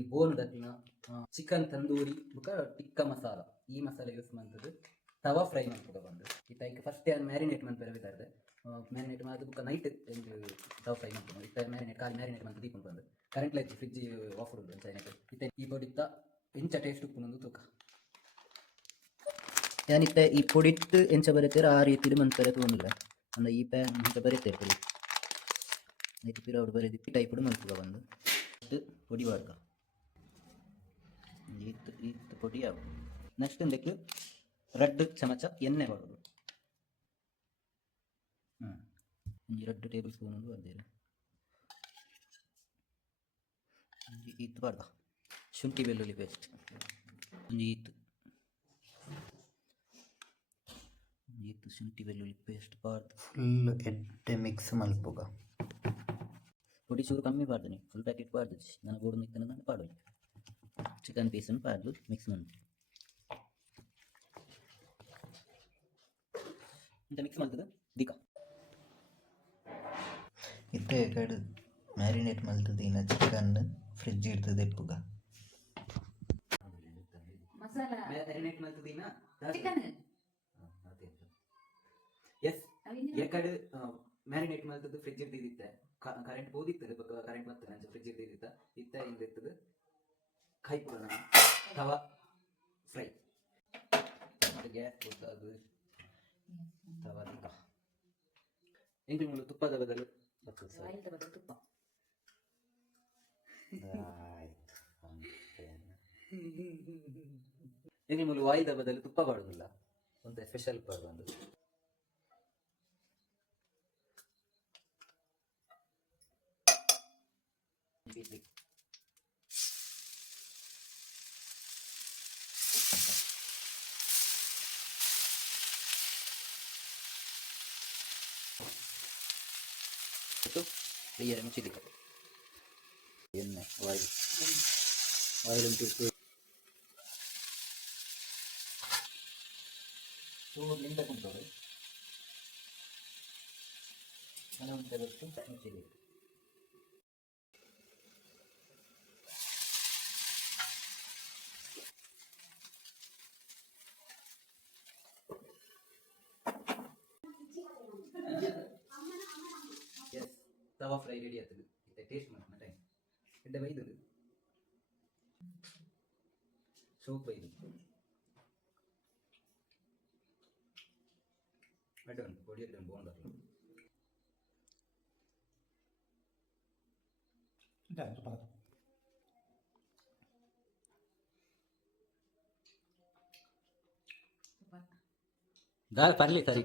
ಈ ಬೋನ್ ದಕ್ಕಿನ ಚಿಕನ್ ತಂದೂರಿ ಬುಕ ಟಿಕ್ಕ ಮಸಾಲ ಈ ಮಸಾಲೆ ಯೂಸ್ ಮಾಡ್ತದೆ ತವಾ ಫ್ರೈ ಮಾಡ್ಬೇಕು ಬಂದು ಇತ್ತ ಫಸ್ಟ್ ಮ್ಯಾರಿನೇಟ್ ಮಾಡ್ತಾರೆ ಬಿದ್ದಾರೆ ಮ್ಯಾರಿನೇಟ್ ಮಾಡಿ ಬುಕ್ಕ ನೈಟ್ ತವಾ ಫ್ರೈ ಮಾಡ್ಕೊಂಡು ಇತ್ತ ಮ್ಯಾರಿನೇಟ್ ಮಾಡಿ ದೀಪು ಬಂದು ಕರೆಂಟ್ ಲೈಟ್ ಫ್ರಿಡ್ಜ್ ಆಫ್ ಉಂಟು ಚೈನಾಕ್ಕೆ ಇತ್ತ ಈ ಪೊಡಿ ಇತ್ತ ಎಂಚ ಟೇಸ್ಟ್ ಉಪ್ಪು ತೂಕ ഞാനിപ്പോൾ ഈ പൊടിയിട്ട് ಎಂಚ ಬರೀತಾರೆ ಆ ರೀತಿಲಿ ಮನ್ಪರೆ ತೊಗೊಂಡಿಲ್ಲ ಅಂದ್ರೆ ಈ ಪ್ಯಾನ್ ಅಂತ ಬರೀತಾರೆ ಪೊಡಿ ನೈಟ್ ಪಿರ ಅವ್ರು ಬರೀದು ಈ ಟೈಪ್ ಮಲ್ಪುಗ ಬಂದು പൊടി വാർക്കുക ഈത്ത് പൊടിയാവും നെക്സ്റ്റ് എന്തൊക്കെ റെഡ് ചമച്ച എണ്ണ വാടുക ഈ 2 ടേബിൾ സ്പൂൺ കൊണ്ട് വന്നേരം ಈತ್ ವಾಡ್ದ ಶುಂಠಿ ಬೆಳ್ಳುಳ್ಳಿ ಪೇಸ್ಟ್ ಈತ್ ಶುಂಠಿ ಬೆಳ್ಳುಳ್ಳಿ ಪೇಸ್ಟ್ ಬಾರ್ದು ಫುಲ್ ಎಡ್ಡೆ ಮಿಕ್ಸ್ ಮಲ್ಪುಗ പൊടി ಚೂರು ಕಮ್ಮಿ ಪಾಡ್ದು ಫುಲ್ ಪ್ಯಾಕೆಟ್ ಪಾಡ್ದು ನನಗೆ ಗೋಡು ನಿಂತ ಪಾಡು ಚಿಕನ್ ಪೀಸನ್ನು ಪಾಡ್ದು ಮಿಕ್ಸ್ ಮಾಡಿ ಇಂತ ಮಿಕ್ಸ್ ಮಾಡ್ತದೆ ದಿಕ್ಕ ಇತ್ತೆ ಕಡೆ ಮ್ಯಾರಿನೇಟ್ ಮಾಡ್ತದೆ ಇನ್ನು ಚಿಕನ್ ಫ್ರಿಡ್ಜ್ ಇಡ್ತದೆ ಎಪ್ಪುಗ ಮಸಾಲ ಮ್ಯಾರಿನೇಟ್ ಮಾಡ್ತದೆ ಇನ್ನ ಚಿಕನ್ ಎಸ್ ಏಕಡೆ ಮ್ಯಾರಿನೇಟ್ ಮಾಡ್ತದೆ ಫ್ರಿಡ್ಜ್ ಇಡ್ದಿತ್ತೆ ಕರೆಂಟ್ ಹೋದಿತ್ತದೆ ಕರೆಂಟ್ ಬರ್ತದೆ ಅಂಚೆ ಫ್ರಿಡ್ಜ್ ಇದ್ದಿದ್ದ ಇತ್ತ ಹಿಂದಿರ್ತದೆ ಕೈಪುರಣ ತವಾ ಫ್ರೈ ಗ್ಯಾಸ್ ಗೊತ್ತಾದು ತವಾ ದಿಕ್ಕ ಎಂಟು ಮೂರು ತುಪ್ಪದ ಬದಲು ಬರ್ತದೆ ಸರ್ ತುಪ್ಪ ಎಂಟು ಮೂರು ವಾಯ್ದ ಬದಲು ತುಪ್ಪ ಬಾಡುದಿಲ್ಲ ಒಂದು ಸ್ಪೆಷಲ್ ಪರ್ ಒಂದು ಕ್ಲಿಯರ್ ಮುಚ್ಚಿದ್ದ ಎಣ್ಣೆ ಆಯಿಲ್ ಉಂಟು ನಿಂದ ಕುಂತವ್ರೆ ಮನೆ ಉಂಟು ಮುಚ್ಚಿದೆ ತವಾ ಫ್ರೈ ರೆಡಿ ಆಗ್ತದೆ ಇತ್ತೆ ಟೇಸ್ಟ್ ಮಾಡೋಣ ಟೈಮ್ ಎಡ್ಡೆ ಬೈದದು ಸೂಪ್ ಬೈದು ಅಡ್ಡ ಉಂಟು ಪೊಡಿ ಅಡ್ಡ ಬೋಂಡ ದಾಲ್ ಪರ್ಲಿ ಸರಿ